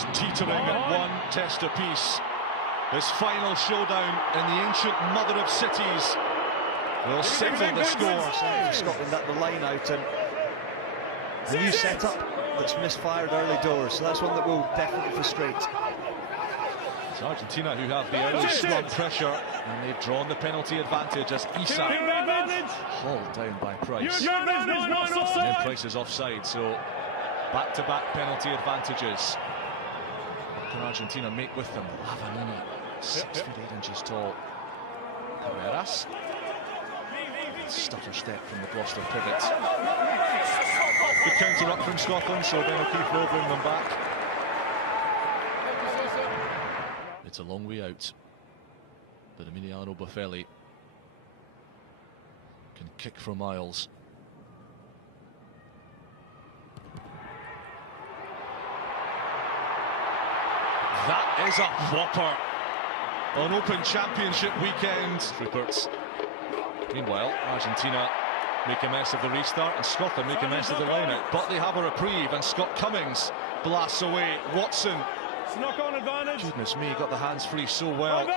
Nations teetering at one test apiece. This final showdown in the ancient mother of cities will settle the score. Scotland at the line out, and a new setup that's misfired early doors, so that's one that will definitely frustrate. It's Argentina who have the early scrum pressure, and they've drawn the penalty advantage as Isa hauled down by Price. And then Price is offside, so back-to-back penalty advantages. What can Argentina make with them? Lavanini, 6 feet 8 inches tall. Carreras. Stutter step from the Gloucester pivot. Good counter up from Scotland, so Ben O'Keefe will bring them back. It's a long way out, but Emiliano Boffelli can kick for miles. That is a whopper on Open Championship weekend. Rupert's. Meanwhile, Argentina make a mess of the restart and Scotland make a mess of the line-out. But they have a reprieve, and Scott Cummings blasts away. Watson. Knock-on advantage. Goodness me, got the hands free so well.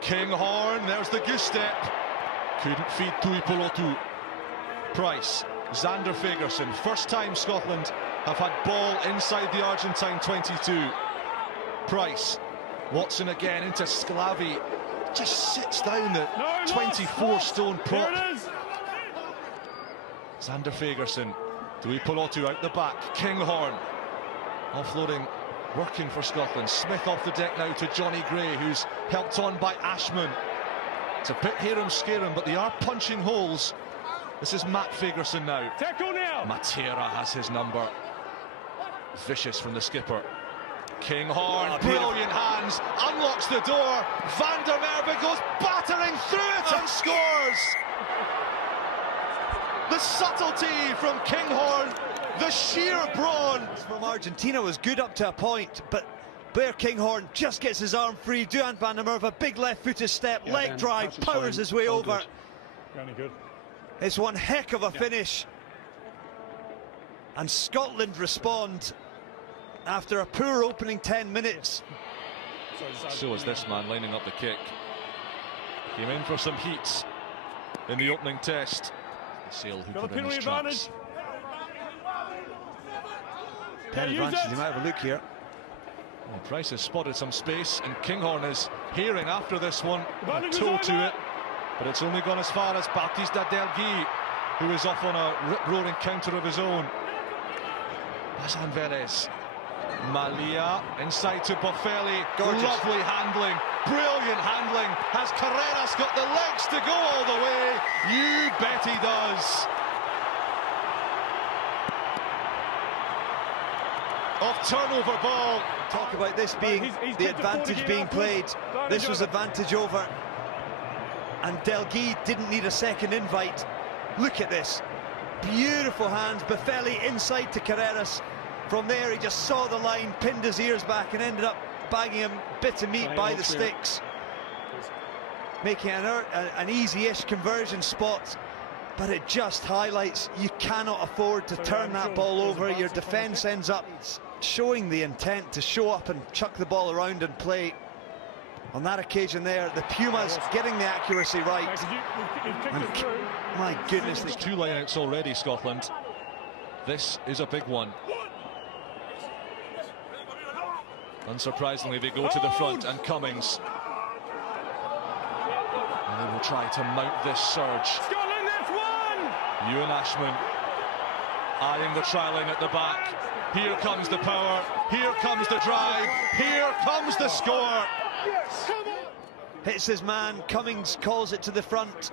Kinghorn, there's the goose step. Couldn't feed Tuipulotu. Price, Xander Fagerson. First time Scotland have had ball inside the Argentine 22. Price, Watson again into Sclavi. Just sits down the 24-stone prop. Xander Fagerson, Tuipulotu out the back. Kinghorn, offloading, working for Scotland. Smith off the deck now to Johnny Gray, who's helped on by Ashman. It's a bit harum-scarum, but they are punching holes. This is Matt Fagerson now. Matera has his number. Vicious from the skipper. Kinghorn, brilliant hands, unlocks the door. Van der Merwe goes battering through it and scores. The subtlety from Kinghorn, the sheer brawn from Argentina was good up to a point, but Blair Kinghorn just gets his arm free. Duhan van der Merwe, big left-footed step, leg drive, powers his way over. Good. It's one heck of a finish. And Scotland respond after a poor opening 10 minutes. So is this man lining up the kick. Came in for some heat in the opening test. Sale who put in his tracks. Pen advantage, you might have a look here. Well, Price has spotted some space, and Kinghorn is hearing after this one. A toe to it, but it's only gone as far as Baptista Delgui, who is off on a rip-roaring counter of his own. Bazan Velez. Malia inside to Boffelli. Lovely handling, brilliant handling. Has Carreras got the legs to go all the way? You bet he does. Off turnover ball. Talk about this being the advantage being played. This was advantage over, and Delgui didn't need a second invite. Look at this. Beautiful hands. Boffelli inside to Carreras. From there, he just saw the line, pinned his ears back, and ended up bagging him bit of meat by the sticks, making an easy-ish conversion spot. But it just highlights you cannot afford to turn that ball over. Your defence ends up showing the intent to show up and chuck the ball around and play. On that occasion there, the Pumas getting the accuracy right. And my goodness, there's 2 lineouts already, Scotland. This is a big one. Unsurprisingly, they go to the front, and Cummings. And they will try to mount this surge. Scotland, that's one! Ewan Ashman eyeing the try line at the back. Here comes the power, here comes the drive, here comes the score. Hits his man, Cummings calls it to the front.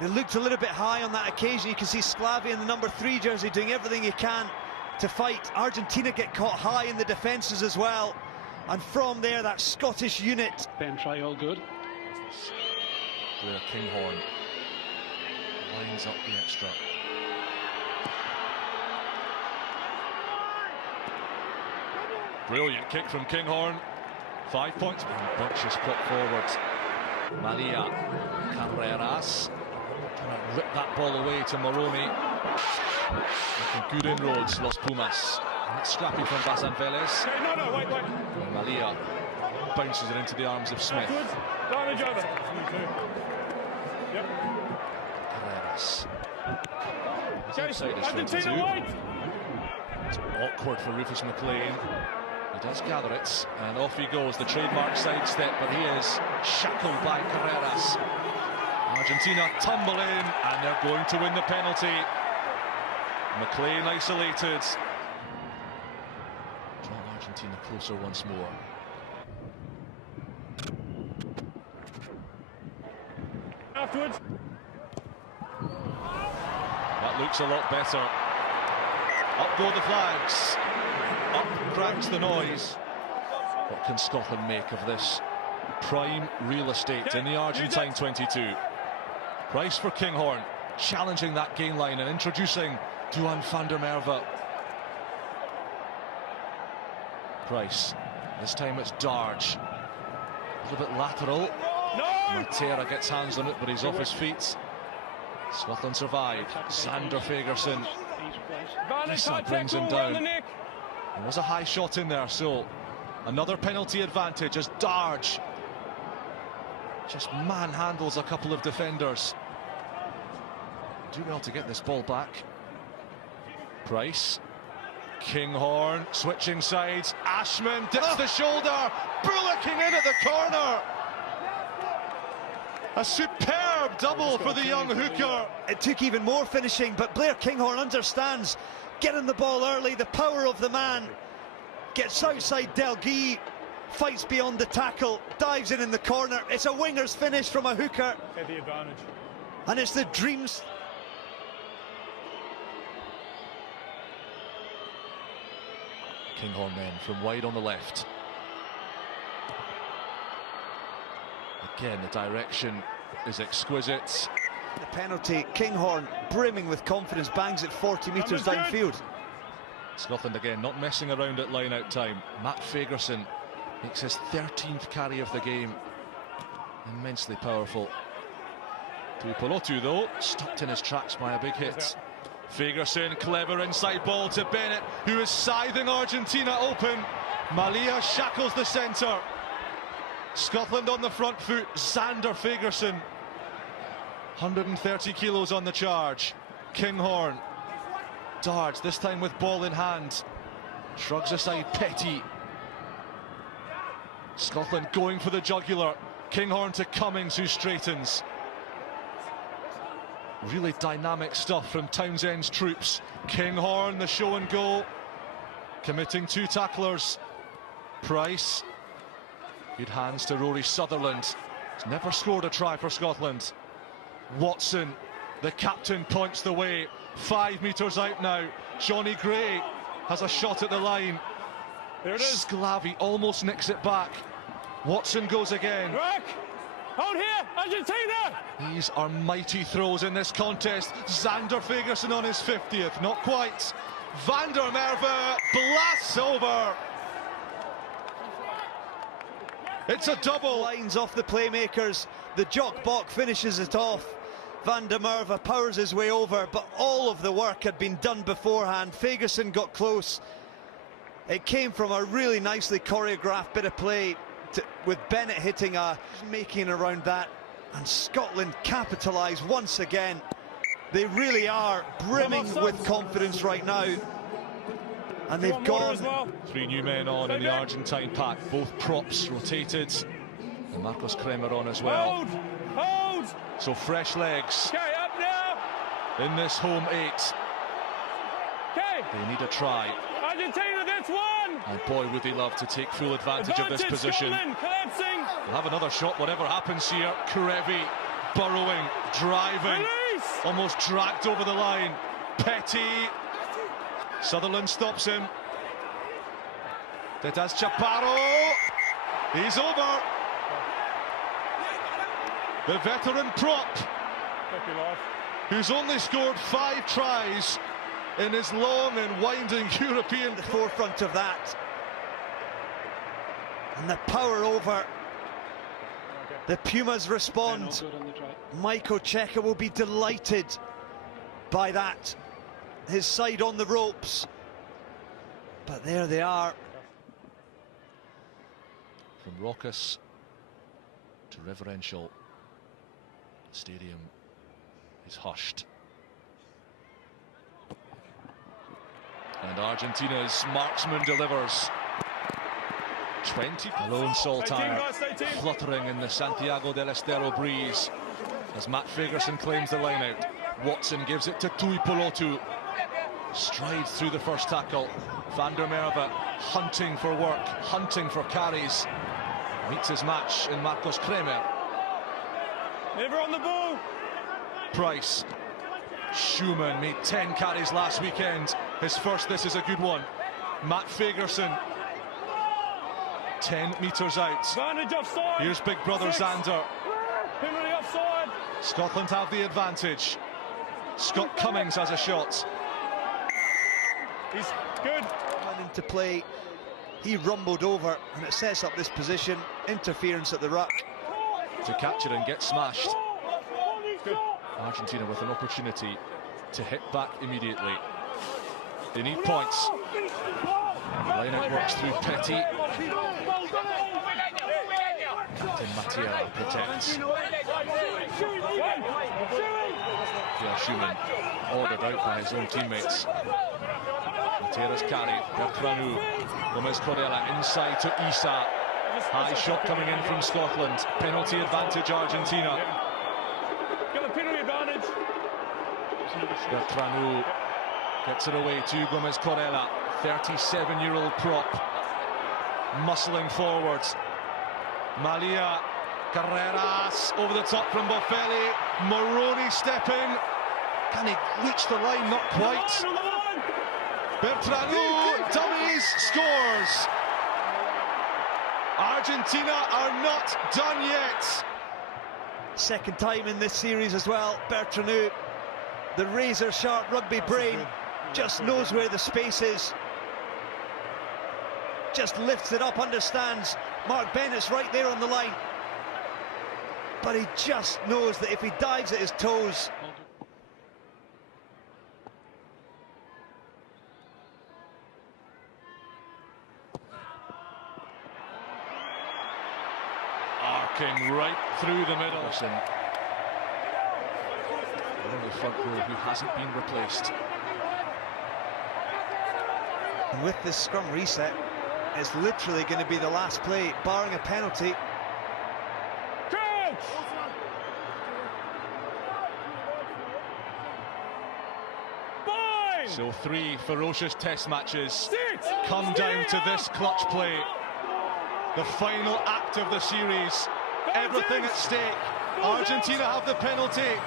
They looked a little bit high on that occasion. You can see Sclavi in the number 3 jersey doing everything he can to fight. Argentina get caught high in the defences as well, and from there that Scottish unit. Ben try all good. Where Kinghorn lines up the extra. Brilliant kick from Kinghorn. 5 points. Bunches put forward. Malia, Carreras trying to rip that ball away to Moroni. Making good inroads, Los Pumas. And it's scrappy from Bazanveles. Okay, no, wait. And Malia bounces it into the arms of Smith. Damage over. Yep. Carreras. He's Okay, outside his Argentina 22. white. It's awkward for Rufus McLean. He does gather it, and off he goes, the trademark sidestep, but he is shackled by Carreras. Argentina tumble in, and they're going to win the penalty. McLean isolated. Draw Argentina closer once more. Afterwards. That looks a lot better. Up go the flags. Up cranks the noise. What can Scotland make of this prime real estate in the Argentine 22? Price for Kinghorn, challenging that gain line and introducing Duan van der Merwe. Price, this time it's Darge. A little bit lateral. No! Matera gets hands on it, but he's off his feet. Scotland survive. Sander Fagerson. Issa brings him down. There was a high shot in there, so another penalty advantage as Darge just manhandles a couple of defenders. Do well to get this ball back. Price. Kinghorn switching sides. Ashman dips the shoulder. Bullocking in at the corner. A superb double for the young hooker. It took even more finishing, but Blair Kinghorn understands getting the ball early, the power of the man. Gets outside Delguy, fights beyond the tackle, dives in the corner. It's a winger's finish from a hooker. Get the advantage. And it's the dreams. Kinghorn then from wide on the left. Again, the direction is exquisite. The penalty, Kinghorn brimming with confidence, bangs it 40 metres downfield. Scotland again not messing around at line-out time. Matt Fagerson makes his 13th carry of the game. Immensely powerful. Tuipulotu though, stopped in his tracks by a big hit. Fagerson, clever inside ball to Bennett, who is scything Argentina open. Malia shackles the centre. Scotland on the front foot. Sander Fagerson, 130 kilos on the charge. Kinghorn. Darge, this time with ball in hand. Shrugs aside Petty. Scotland going for the jugular. Kinghorn to Cummings, who straightens. Really dynamic stuff from Townsend's troops. Kinghorn, the show and go. Committing two tacklers. Price. Good hands to Rory Sutherland. He's never scored a try for Scotland. Watson, the captain, points the way. 5 metres out now. Johnny Gray has a shot at the line. There it is. Sclavi almost nicks it back. Watson goes again. Back. Out here, Argentina! These are mighty throws in this contest. Sander Fagerson on his 50th, not quite. Van der Merwe blasts over. It's a double. Lines off the playmakers. The Jock Bock finishes it off. Van der Merwe powers his way over, but all of the work had been done beforehand. Fagerson got close. It came from a really nicely choreographed bit of play with Bennett hitting making around that, and Scotland capitalise once again. They really are brimming with confidence right now, and they've gone. Well. 3 new men on in the Argentine pack, both props rotated, and Marcos Kremer on as well. Hold! So fresh legs. Okay, up now! In this home 8. Okay! They need a try. Argentina, that's one! And boy, would they love to take full advantage of this position. Scotland, collapsing! We'll have another shot, whatever happens here. Karevi burrowing, driving, Release! almost dragged over the line. Petty. Sutherland stops him. Dedas Chaparro. He's over. The veteran prop, who's only scored 5 tries in his long and winding European. The forefront of that, and the power over. The Pumas respond. Michael Cheika will be delighted by that. His side on the ropes. But there they are. From raucous to reverential, the stadium is hushed. And Argentina's marksman delivers. 20 lone saltire fluttering in the Santiago del Estero breeze as Matt Fagerson claims the line out. Watson gives it to Tuipulotu. Strides through the first tackle. Van der Merwe hunting for work, hunting for carries. Meets his match in Marcos Kremer. Never on the ball. Price. Schumann made 10 carries last weekend. His first, this is a good one. Matt Fagerson. 10 metres out. Advantage offside. Here's big brother Zander. Penalty offside. Scotland have the advantage. Scott Cummings has a shot. He's good. Into play, he rumbled over, and it sets up this position. Interference at the ruck. To catch it and get smashed. Argentina with an opportunity to hit back immediately. They need points. The line-out works through Petty. Captain Mattia protects. Pierre Schumann ordered out by his own teammates. Matera's carry, Bertranu, Gomez Corella inside to Isa. High shot coming in from Scotland. Penalty advantage Argentina. Got a penalty advantage. Bertranu gets it away to Gomez Corella. 37-year-old prop. Muscling forwards. Malia, Carreras over the top from Boffelli. Moroni stepping. Can he reach the line? Not quite. Bertranu dummies, scores. Argentina are not done yet. Second time in this series as well. Bertranu, the razor-sharp rugby brain, just knows where the space is. Just lifts it up, understands Mark Bennett's right there on the line. But he just knows that if he dives at his toes... Arcing right through the middle. One of the front row who hasn't been replaced. And with this scrum reset, it's literally going to be the last play, barring a penalty. Crouch! Fine! So 3 ferocious test matches Six! come down to this clutch play. The final act of the series. Everything at stake. Argentina have the penalty.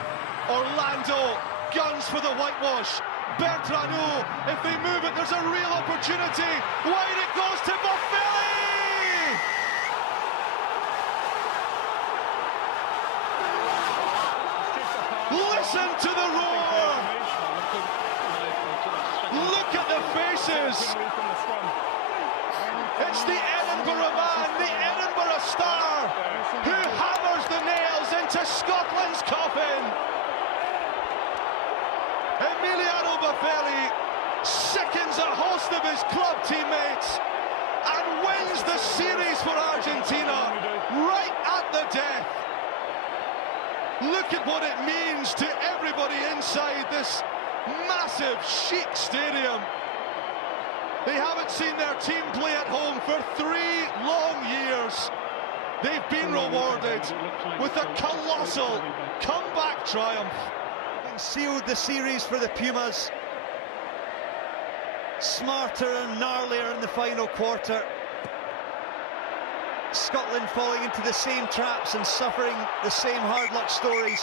Orlando guns for the whitewash. Bertranu, if they move it, there's a real opportunity. Wide it goes to Boffelli! Listen to the roar! Look at the faces! It's the Edinburgh man, the Edinburgh star, who hammers the nails into Scotland's coffin. Emiliano Boffelli sickens a host of his club teammates and wins the series for Argentina right at the death. Look at what it means to everybody inside this massive, chic stadium. They haven't seen their team play at home for 3 long years. They've been rewarded with a colossal comeback triumph. Sealed the series for the Pumas. Smarter and gnarlier in the final quarter. Scotland falling into the same traps and suffering the same hard luck stories.